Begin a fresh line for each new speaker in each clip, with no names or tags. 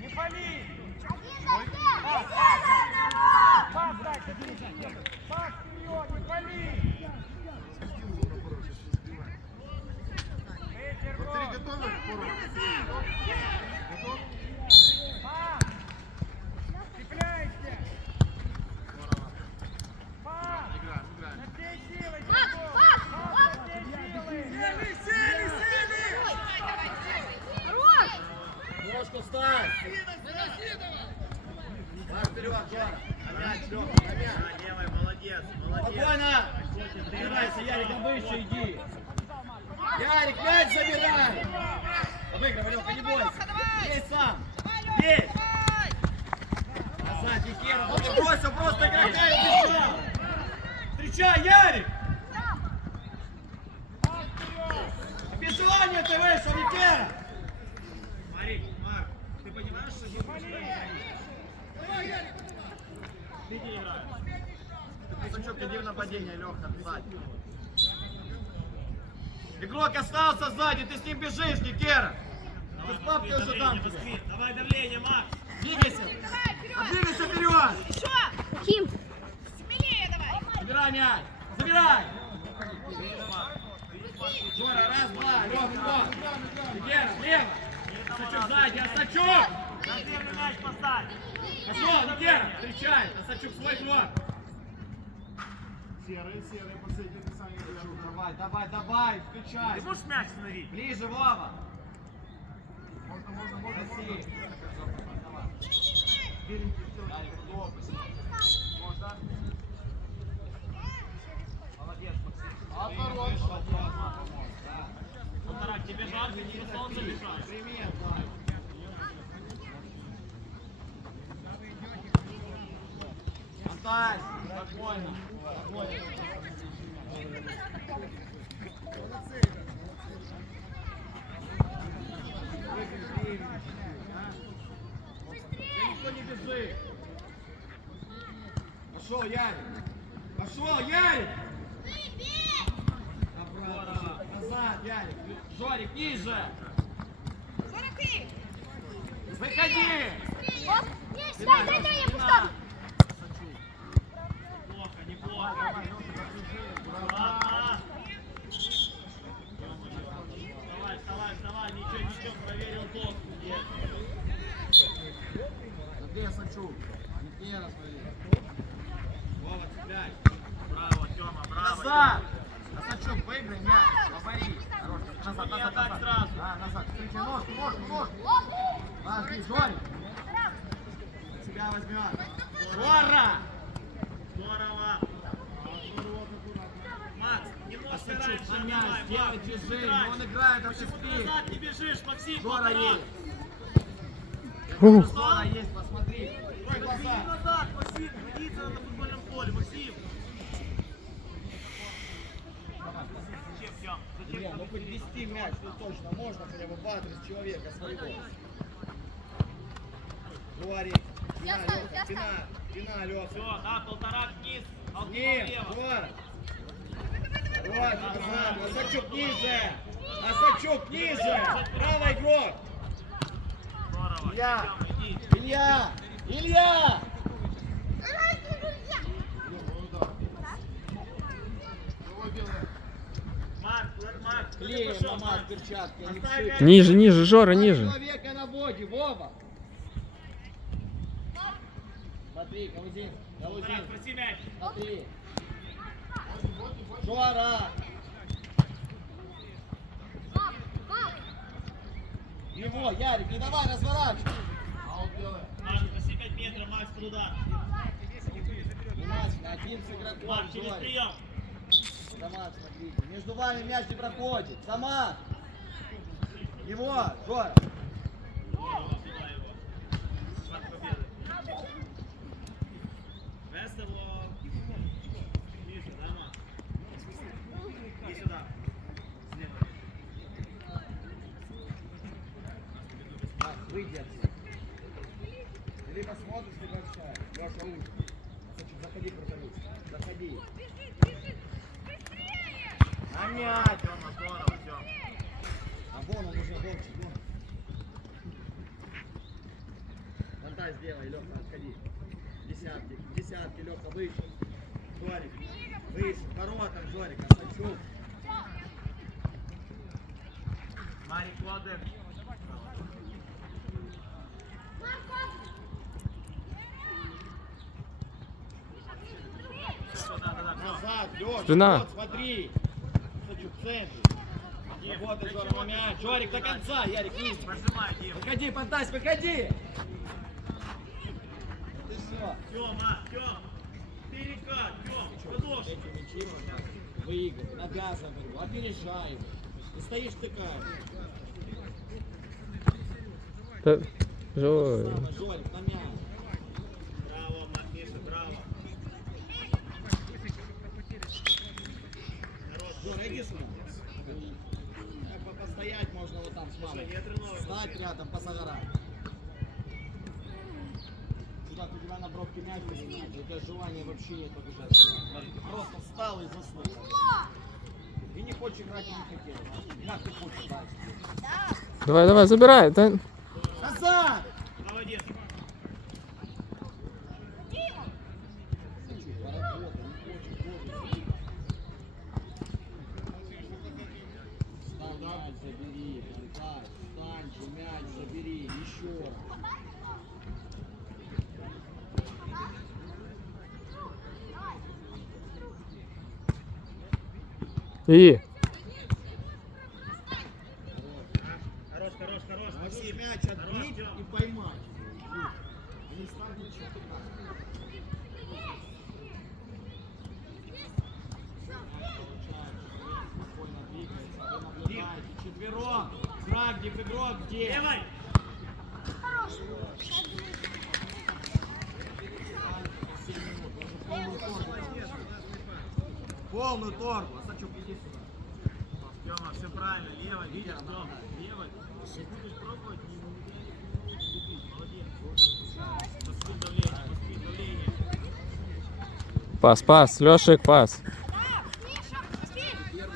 Не пали! Пас, дай, Пас вперед, не пали! Ром!
готовы? Готов?
Встань! Марш вперед, Жора! Мяч, Лёха, мяч!
Левый, молодец, молодец.
Спокойно! Забирайся, Ярик, а выше иди! Ярик, мяч забирай! Обыгрывай, Лёха, не бойся! Есть сам! Есть! Назад, Никера, ну не бойся, просто игрока и бежал! Встречай, Ярик! Без желания ты вышел, Никера!
Смотри, Марк, ты понимаешь, что не Иди играй.
Сачок, иди в нападение, Леха, сзади. Игрок остался сзади, ты с ним бежишь, Никера! Уже там тебе.
Москвит, давай давление, Макс.
Двигайся! А Двигайся вперед!
Ким,
Забирай мяч! Забирай! Жора, раз, два, Леха, два. Никера, слева! Сачок сзади, а Сачок!
На первый мяч поставь.
Пошел, Никера, встречай! А Сачок свой двор!
Серые, серые, последние писание.
Давай, давай, давай, встречай!
Ты можешь мяч остановить?
Ближе, Вова!
Можно, можно, можно,
Россия.
удобно. Можно.
Молодец, Максим.
А хорош.
Полторак, тебе жарко, не солнце мешает.
Привет, Вань. Анталь, спокойно. Спокойно. Пошел, Ярик. Пошел, Ярик. Обратно. Назад, Ярик. Жорик, ниже. Выходи.
дай, дай, дай, я поставлю.
Неплохо, неплохо. Ладно. Вставай, вставай, вставай. Ничего, ничего, проверил доску. Есть.
Андрей Сачук. Никера, смотри. Вова, цепляй.
Браво, Тёма, браво.
Назад! Сачук, выиграй мяч. Говори. Хорош. Назад,
Не
назад,
отдать
назад.
сразу.
Да, назад. Встречай ножку, ножку, ножку. Подожди, Жорик. Себя возьмет. Жора!
Здорово. Макс, немножко
Сачук,
раньше
на мяч,
отдавай,
делай
Макс,
движение.
чуть раньше.
Он играет
Почему ты
артистит.
Бежишь, Максим?
Жора есть. Жора есть, посмотри. Открой
Ой,
глаза.
назад, Максим, годится на футбольном поле, Максим. Зачем, Тём? Зачем
Не, ну хоть вести мяч, ну точно, можно хотя бы в адрес человека своего.
Я
спина, Лёха, спина, спина, Лёха.
Все, да, полтора вниз,
Низ,
влево.
Жора. Жора, назад, Носачук ниже. Носачук ниже. Правый игрок.
Здорово.
Илья. Илья, Илья. Клеем на мат перчатки, а.
Ниже, ниже, Жора, ниже.
человека на воде, Вова. Смотри. Жора. Его, Ярик, не давай разворачивай.
Аут белая.
Марк, проси 5 метров, Макс, туда.
Внимательно, один с игроком.
Марк, через прием.
Самат, смотрите. Между вами мяч не проходит. Самат. Его, Жора.
Здорово, сюда его. Марк, победы. Весело. Ближе, да, Марк? Иди сюда. Слева.
Леша, умник. Сачок, заходи, крутанись. Заходи. На мяч.
Тёма, здорово, Тём.
А вон он уже, Вовчик, вон. Фонтан сделай, Леха, отходи. Десятки, десятки, Леха, выше. Жорик, выше, к воротам, Жорик, Сачук.
Марик Лодек. Да, да, да, всё.
Назад,
Спина.
вот, смотри. Работай, Жора, на мяч. Жорик, до конца, Ярик,
Дим.
Выходи, Фантась, выходи. Ты все.
Тёма, Тём. Перекат,
выиграть, навязывай борьбу, опережай его. Не стоишь, тыкаешь. Самое, Жорик, на мяч.
Браво, Ма- Миша, браво. Хорош.
Жора, иди сюда. Э, по- Постоять можно вот там с мамой.
Слушай, не
рядом, посажрать. Сюда, у тебя на бровке мяч. У тебя желания вообще нет побежать. Ты просто встал и заснул. И не хочешь играть, и не хотел. да? Как ты хочешь дальше?
Давай, давай, забирай. Та...
Назад!
Молодец.
Поработай, не хочешь, боже. Встань, мяч забери, Фантазь. Встань, же, мяч забери, еще раз.
И.
Хорош, хорош, хорош.
Можешь
Максим.
мяч
Хорош,
отбить
Тём.
и поймать. И не ставь ничего туда. Мяч получаешь, спокойно двигается, вы наблюдаете. Четвером. Трагник, игрок где?
Левой.
Семь минут, уже полную торгу. Полную торгу. А Сачук, иди сюда.
Тёма, все правильно. Левой, видишь, Тём. Левой. Если будешь пробовать, не убить. Молодец. Поспи давление, поспи давление.
Пас, пас. Лешик, пас.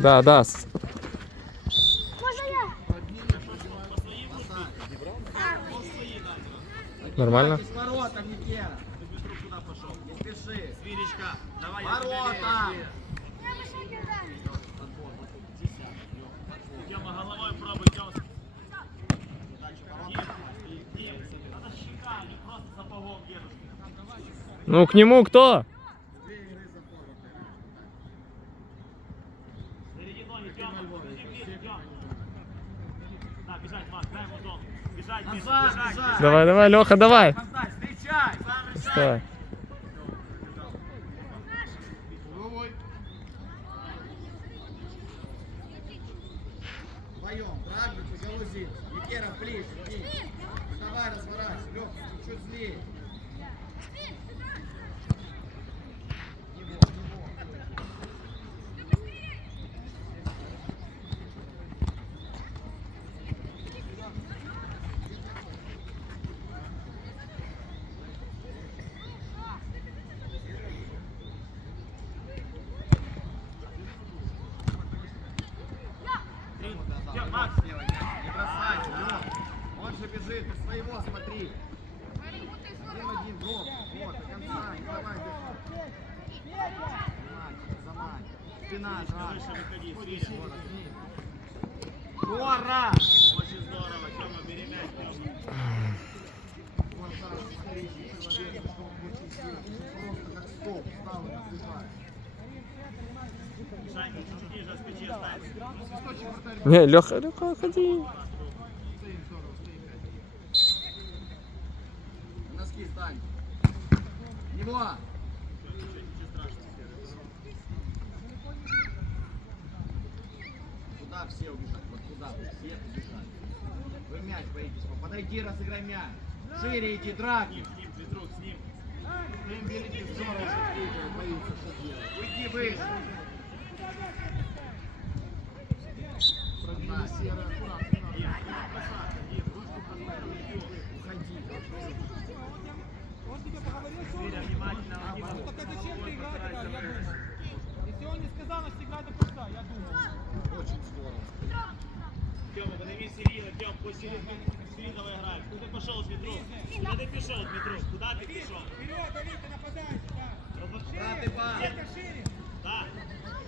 Да, да. с-
Можно я?
По своим будешь бить?
Нормально?
С воротом, Никера.
Ты Петрук куда пошел?
Не спеши.
Свиречка, давай я тебе
Ворота.
верю.
Я вышел играть.
Подбор, вот тут, десяток, Лёха, подбор.
Тёма, головой пробуй, Тём.
Задача
Дим,
ворот.
Дим, надо щека, а не просто сапогом дедушки.
Ну, к нему кто?
Две игры за форвард.
Впереди ноги, Тёма, подожди ближе, Тём. Да, бежать, Макс, дай ему зону. Бежать, Миша,
Назад,
бежать,
бежать.
Давай, давай, Леха, давай. Стой.
Головой.
Вдвоем, Драгник и Галузин. Никера, ближе, иди. Давай, разворачивай. Лёха, чуть-чуть злее. Его, его.
Тём, Макс.
Не бросайся, Лёх. Он же бежит, ты своего смотри. Один в один, вот, вот, до конца, не давай держи. Замань, замань. Спина,
Выше
жара.
выходи, Свиря.
Жора!
Очень здорово, Тёма, бери мяч, Тёма.
Вон там исторический человек, что он очень сильный. Просто как столб встал и насыпает.
Шанька, чуть-чуть ниже от печи оставь.
Свисточек вратарь.
Не, Леха, Леха, ходи.
Носки стань. Него! Куда все убежать? Вот куда вы все убежали? Вы мяч боитесь. Подойди, разыграй мяч. Шире иди,
С
драки.
ним, с ним, Петрук, с ним.
Им великий здорово, что боится, что делать. Уйди выше.
Куда ты пошел, Дмитров? Куда ты пошел?
Вперед, Давид, ты нападаешь, да.
Да, ты пас.
Где-то шире.
Да.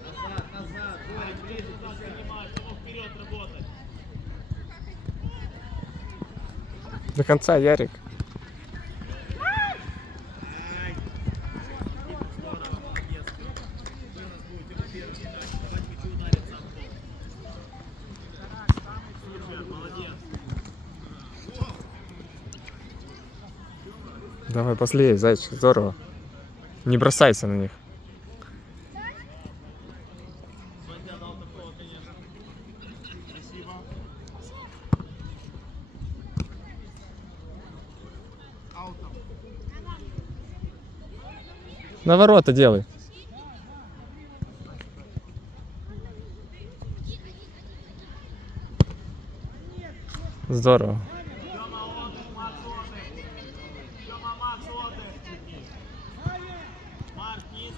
Назад, назад. Боря, ближе.
Куда занимаешь? Кому вперед работать?
До конца, Ярик.
Ай. Здорово, молодец. Вы у нас будете первый мяч. Давать мячу ударит сам пол. Супер, молодец.
Давай, послей, зайчик, здорово. Не бросайся на них. На ворота делай. Здорово.
Тёма, отдых, Макс, отдых. Тёма, Макс, отдых. Марк, низ.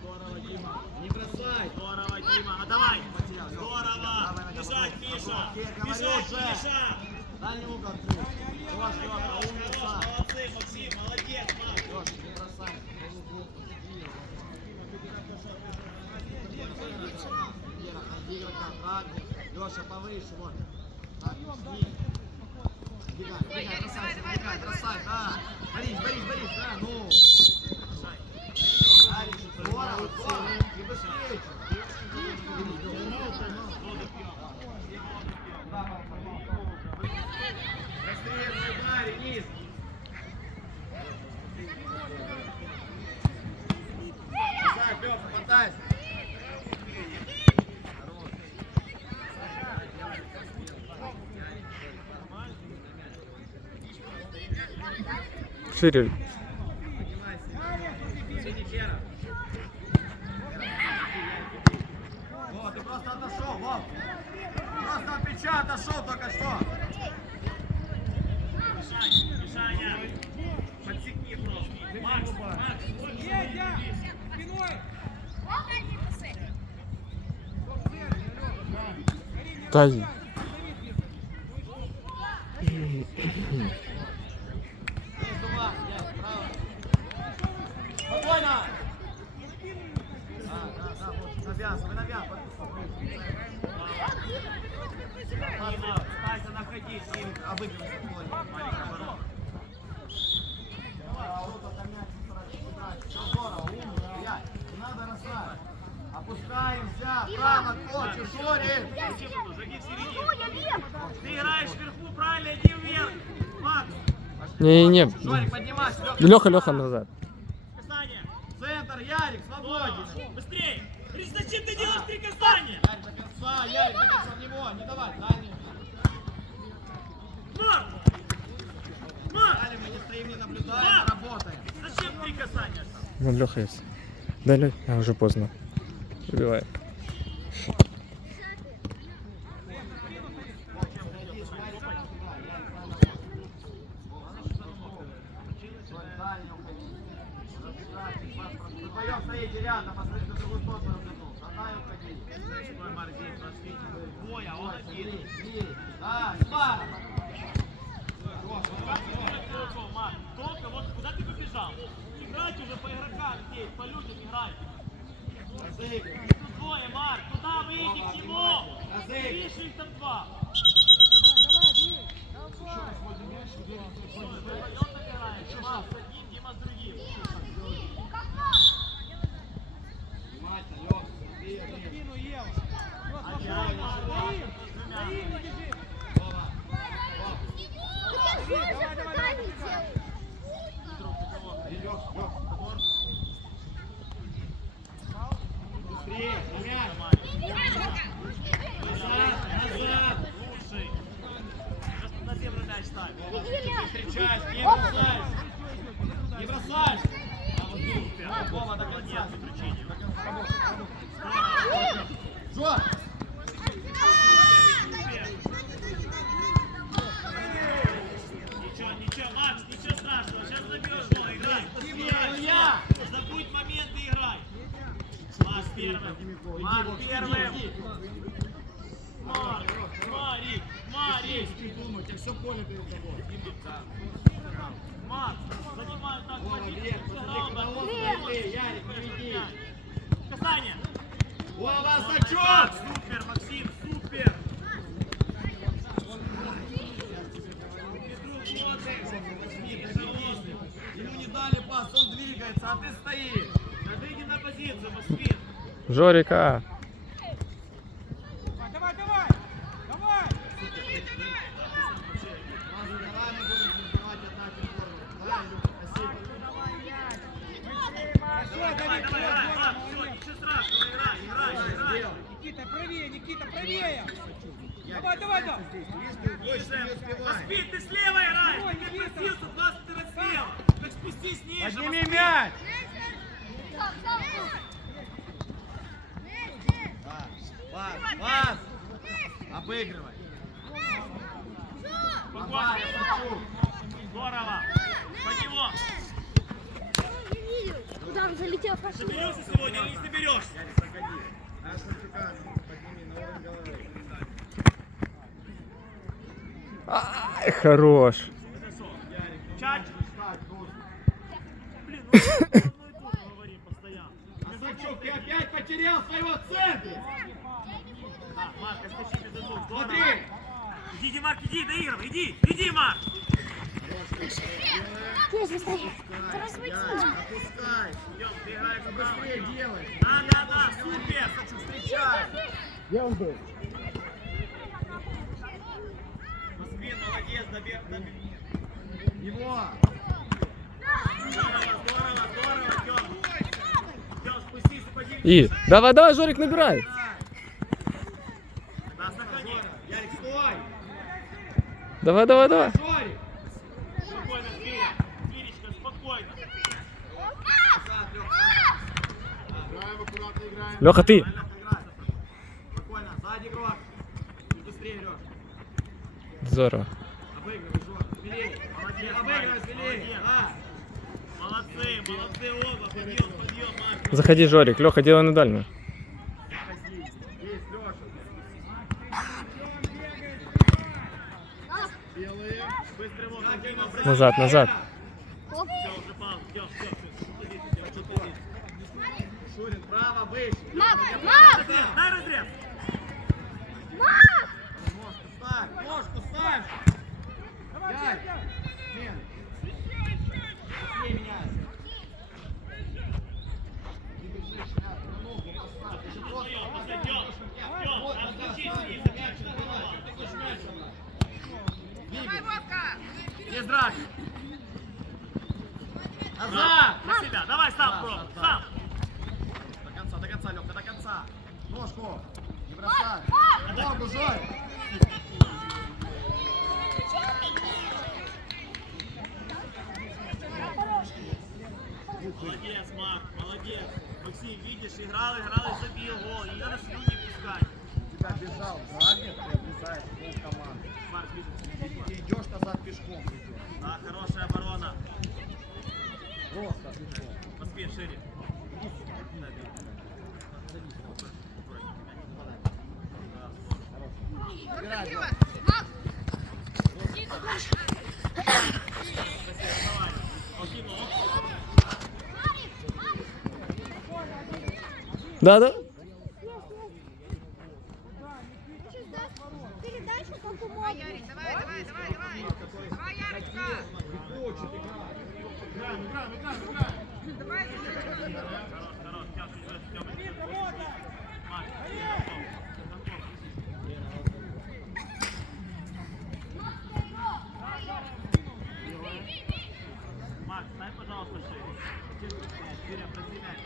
Здорово, Дима.
Не бросай.
Здорово, Дима. А давай. Здорово. Бежать, Миша. Бежать, Миша.
Дальний угол открыть. Хорош, Лёха,
Хорош,
умница.
молодцы, Максим, молодец, Макс.
Лёша, не бросай. Вера, ходи игрока, правильно. Лёша, повыше, вот. Так, снизь. Бегай, бегай, бросай, бегай, бросай, да. Борис, Борис, Борис, да, ну. Дальше, здорово, здорово. И быстрее. Быстрее, Гарри, низ. Бросай, Лёха, хватайся.
Шире. Дай.
Есть ума, есть, право. Спокойно. Да, да, да, вот, навязывай, навязывай.
Дима, Стася, находись, им обыгрывай поле. Маленький ворот.
Все здорово, умно, Илья. Не надо расстать. Опускаемся, право,
в- середину. Ты играешь вверху, правильно, иди вверх. Макс,
Не-не-не.
Жорик, поднимайся.
Леха, Леха назад.
касание.
Центр, Ярик, свободен.
Быстрее. Рис, зачем ты делаешь три касания?
Ярик, до конца, Ярик, до конца в него, не давай, дальний.
Марк! Марк!
Далее мы не стоим, не наблюдаем, работаем.
Зачем три касания?
Вон Леха есть. Да, Леха. А, уже поздно. Убивай.
Дальний уходи. Разбирайтесь, вас Вы вдвоем стоите рядом, посмотрите на другую сторону развернуться. Одна и уходи.
Стой, Марк, здесь, просвети. Двое, а он один.
Да.
Марк, только вот куда ты побежал? Играйте уже по игрокам здесь, по людям.
Разыгрывай.
Тут двое, Марк, туда выйди к нему. Видишь, их там два. Вдвоем набираешь. Марк с одним, Дима с другим.
Внимательно, Лёха, бери, бери.
Спину Ева.
Отжимай, Марк,
Стоим,
с двумя.
стоим, не бежим.
Вова, Вова.
Давай, давай, давай, побежали.
Друг, у кого?
Бери, Лёха, Лёха.
Забор.
Быстрее, на мяч.
Нормально.
Назад, назад.
Слушай. Сейчас на землю мяч ставь.
Встречаешь, не бросаешь. Не бросаешь. А вот тут, Вова, до
Молодец,
конца.
заключение.
Жор,
Успех.
Химиков. Иди,
Марк
иди,
первым.
иди.
Марик, Марик,
у тебя все поле перед тобой.
Марк, занимай так позицию.
Ярик, не веди.
Касание. Вот
Сачок!
так, Супер, Максим, супер.
Ему не дали пас, он двигается, а ты стоишь.
Да выйди на позицию, Максим.
Жоріка.
Давай, давай! Давай! Никита, правее, Никита, правее! Давай, давай, давай!
Аспид, ты слева играй.
Ой,
Ты
Никита.
просился 20 раз слева. Так спустись ниже.
Подними
Аспид.
мяч!
Стоп, стоп, стоп.
Пас, пас, пас! Обыгрывай.
Спокойно. Здорово. Под него.
Куда он залетел? Пошел.
Соберешься сегодня или не соберешься?
Ярик, заходи. Наш Сачука подними на уровень головы.
Ай, хорош.
Чач. Блин, ну.
А ты опять потерял своего центра!
Да, Марк, отскочи без двух. Здорово.
Смотри!
Иди, Димарк, иди, доигрывай, иди, иди, Марк.
Есть быстрее.
Ярик, опускай!
Идем, ты играешь
Быстрее делай!
Да, да, да, супер.
Сачук, встречай!
Москвин, молодец, добег, добег.
Его!
Здорово, здорово, здорово, Тём. Тём, спустись, упади.
І. Давай, давай, Жорік, набирай.
Да, сохрани.
Ярик, стой!
Давай, давай, давай.
Жорик!
Спокойно, Зверя. Зверечка, спокойно.
Назад, Лёха.
Играем аккуратно, играем.
Льоха, ти.
Правильно играй. Спокойно, сзади игрок. Чуть быстрее, Лёш.
Здорово.
Обыгрывай, Жор. Смелее.
Молодец,
Обыгрывай,
Марик,
смелее.
молодец.
А,
Молодцы, молодцы оба. Подъем, подъем, Марк.
Заходи, Жорік. Льоха, делай на дальню.
заходи. Есть, Лёша.
Белые.
Быстрый вот,
Так,
Дима,
назад.
Назад, назад.
Оп.
Все, уже пауза. Идем, все, все. Что
Шурин, право, выше.
Мак, Мак,
дай разрез.
Мак.
Ножку ставь, ножку ставь.
Давай,
Ярик.
Петя!
Смена. Быстрее меняйся. Не бежишь, на, на ногу поставь. Ты же просто
Встаем,
раз,
подойдем.
раз,
Тём,
Вот,
отскочи
назад,
снизу,
ставь,
мяч
мяч
отдавай.
отдавай. Ты хочешь мяч отдать. Драки. Назад.
На себя, давай сам, Про, сам.
До конца, до конца, Лёха, до конца. Ножку. Не бросай. Ногу, Жорик.
Молодец, Марк, молодец. Максим, видишь, играл, играл и забил гол. Не надо слюни пускать.
тебя бежал задник, ты обрезаешь пол команды.
Марк, видишь,
Ты, ты идешь назад пешком. идешь.
Да, хорошая оборона.
Просто
шире.
Да, да.
Передачу как у Мага.
Давай, давай, давай, давай. Давай, Ярочка.
Хочет играть.
Играем, играем, играем, играем.
Давай,
Хорош, хорош. Сейчас, сейчас, Тёма.
Давид, работа!
Марк, Марк, дай, пожалуйста, шире. Шире, проси мяч.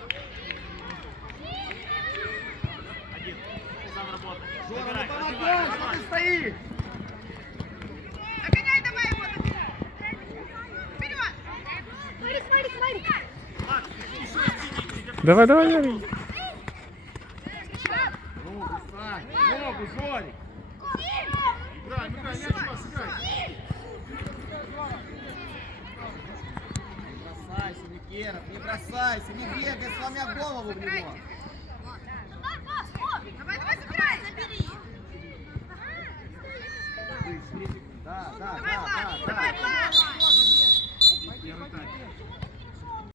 Один. Сам работай.
Жора, ну
Забирай,
помогай,
пробивай,
что
пробивай.
ты стоишь?
Догоняй давай его. Вперед.
Смотри, смотри, смотри.
Извините.
Давай, давай,